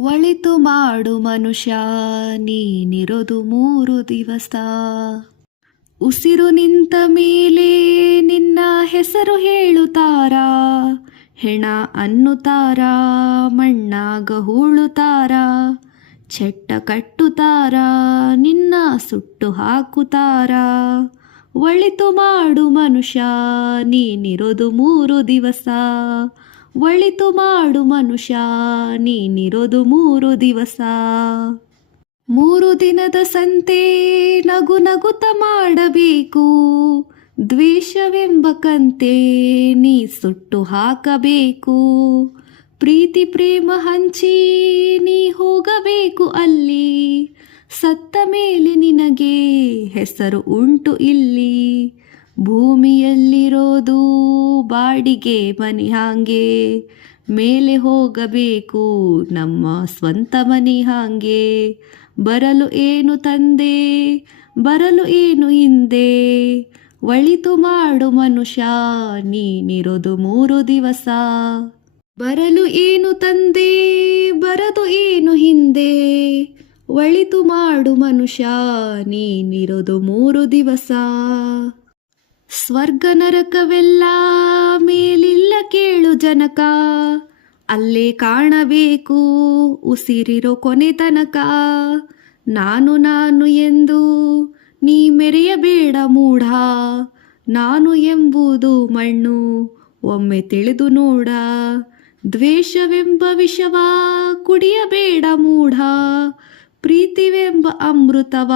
ಒಳಿತು ಮಾಡು ಮನುಷ್ಯ ನೀನಿರೋದು 3 ದಿವಸ. ಉಸಿರು ನಿಂತ ಮೇಲೆ ನಿನ್ನ ಹೆಸರು ಹೇಳುತ್ತಾರ, ಹೆಣ ಅನ್ನುತ್ತಾರ, ಮಣ್ಣಾಗ ಹೂಳುತ್ತಾರ, ಚೆಟ್ಟ ಕಟ್ಟುತ್ತಾರ, ನಿನ್ನ ಸುಟ್ಟು ಹಾಕುತ್ತಾರ. ಒಳಿತು ಮಾಡು ಮನುಷ್ಯ ನೀನಿರೋದು 3 ದಿವಸ. ಒಳಿತು ಮಾಡು ಮನುಷ್ಯ ನೀನಿರೋದು 3 ದಿವಸ. 3 ದಿನದ ಸಂತೆ ನಗು ನಗುತ್ತ ಮಾಡಬೇಕು, ದ್ವೇಷವೆಂಬ ಕಂತೆ ನೀ ಸುಟ್ಟು ಹಾಕಬೇಕು. ಪ್ರೀತಿ ಪ್ರೇಮ ಹಂಚಿ ನೀ ಹೋಗಬೇಕು ಅಲ್ಲಿ, ಸತ್ತ ಮೇಲೆ ನಿನಗೆ ಹೆಸರು ಉಂಟು ಇಲ್ಲಿ. ಭೂಮಿಯಲ್ಲಿರೋದು ಬಾಡಿಗೆ ಮನೆ ಹಾಂಗೆ, ಮೇಲೆ ಹೋಗಬೇಕು ನಮ್ಮ ಸ್ವಂತ ಮನೆ ಹಾಂಗೆ. ಬರಲು ಏನು ತಂದೆ, ಬರಲು ಏನು ಹಿಂದೆ, ಒಳಿತು ಮಾಡು ಮನುಷ್ಯ ನೀನಿರೋದು 3 ದಿವಸ. ಬರಲು ಏನು ತಂದೆ, ಬರದು ಏನು ಹಿಂದೆ, ಒಳಿತು ಮಾಡು ಮನುಷ್ಯ ನೀನಿರೋದು 3 ದಿವಸ. ಸ್ವರ್ಗ ನರಕವೆಲ್ಲ ಮೇಲಿಲ್ಲ ಕೇಳು ಜನಕ, ಅಲ್ಲೇ ಕಾಣಬೇಕು ಉಸಿರಿರೋ ಕೊನೆ ತನಕ. ನಾನು ನಾನು ಎಂದು ನೀ ಮೆರೆಯಬೇಡ ಮೂಢ, ನಾನು ಎಂಬುದು ಮಣ್ಣು ಒಮ್ಮೆ ತಿಳಿದು ನೋಡ. ದ್ವೇಷವೆಂಬ ವಿಷವ ಕುಡಿಯಬೇಡ ಮೂಢ, ಪ್ರೀತಿವೆಂಬ ಅಮೃತವ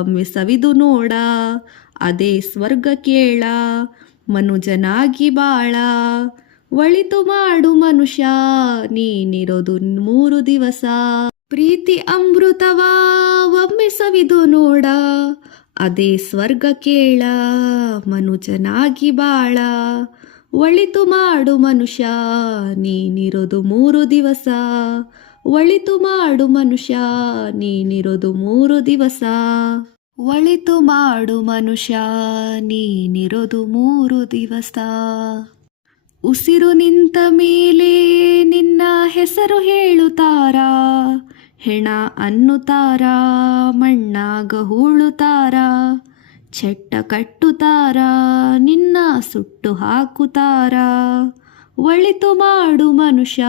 ಒಮ್ಮೆ ಸವಿದು ನೋಡ. ಅದೇ ಸ್ವರ್ಗ ಕೇಳ ಮನುಜನಾಗಿ ಬಾಳ. ಒಳಿತು ಮಾಡು ಮನುಷ್ಯ ನೀನಿರೋದು 3 ದಿವಸ. ಪ್ರೀತಿ ಅಮೃತವ ಒಮ್ಮೆ ಸವಿದು ನೋಡ, ಅದೇ ಸ್ವರ್ಗ ಕೇಳ ಮನುಜನಾಗಿ ಬಾಳ. ಒಳಿತು ಮಾಡು ಮನುಷ್ಯ ನೀನಿರೋದು 3 ದಿವಸ. ಒಳಿತು ಮಾಡು ಮನುಷ್ಯ ನೀನಿರೋದು 3 ದಿವಸ. ಒಳಿತು ಮಾಡು ಮನುಷ್ಯ ನೀನಿರೋದು 3 ದಿವಸ. ಉಸಿರು ನಿಂತ ಮೇಲೆ ನಿನ್ನ ಹೆಸರು ಹೇಳುತ್ತಾರ, ಹೆಣ ಅನ್ನುತ್ತಾರ, ಮಣ್ಣಾಗ ಹೂಳುತ್ತಾರ, ಚೆಟ್ಟ ಕಟ್ಟುತ್ತಾರ, ನಿನ್ನ ಸುಟ್ಟು ಹಾಕುತ್ತಾರ. ಒಳಿತು ಮಾಡು ಮನುಷ್ಯ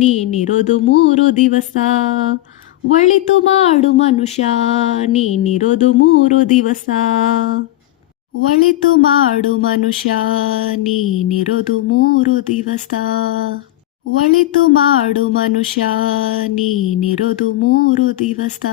ನೀನಿರೋದು 3 ದಿವಸ. ಒಳಿತು ಮಾಡು ಮನುಷ್ಯ ನೀನಿರೋದು 3 ದಿವಸ. ಒಳಿತು ಮಾಡು ಮನುಷ್ಯ ನೀನಿರೋದು 3 ದಿವಸ. ಒಳಿತು ಮಾಡು ಮನುಷ್ಯ ನೀನಿರೋದು 3 ದಿವಸ.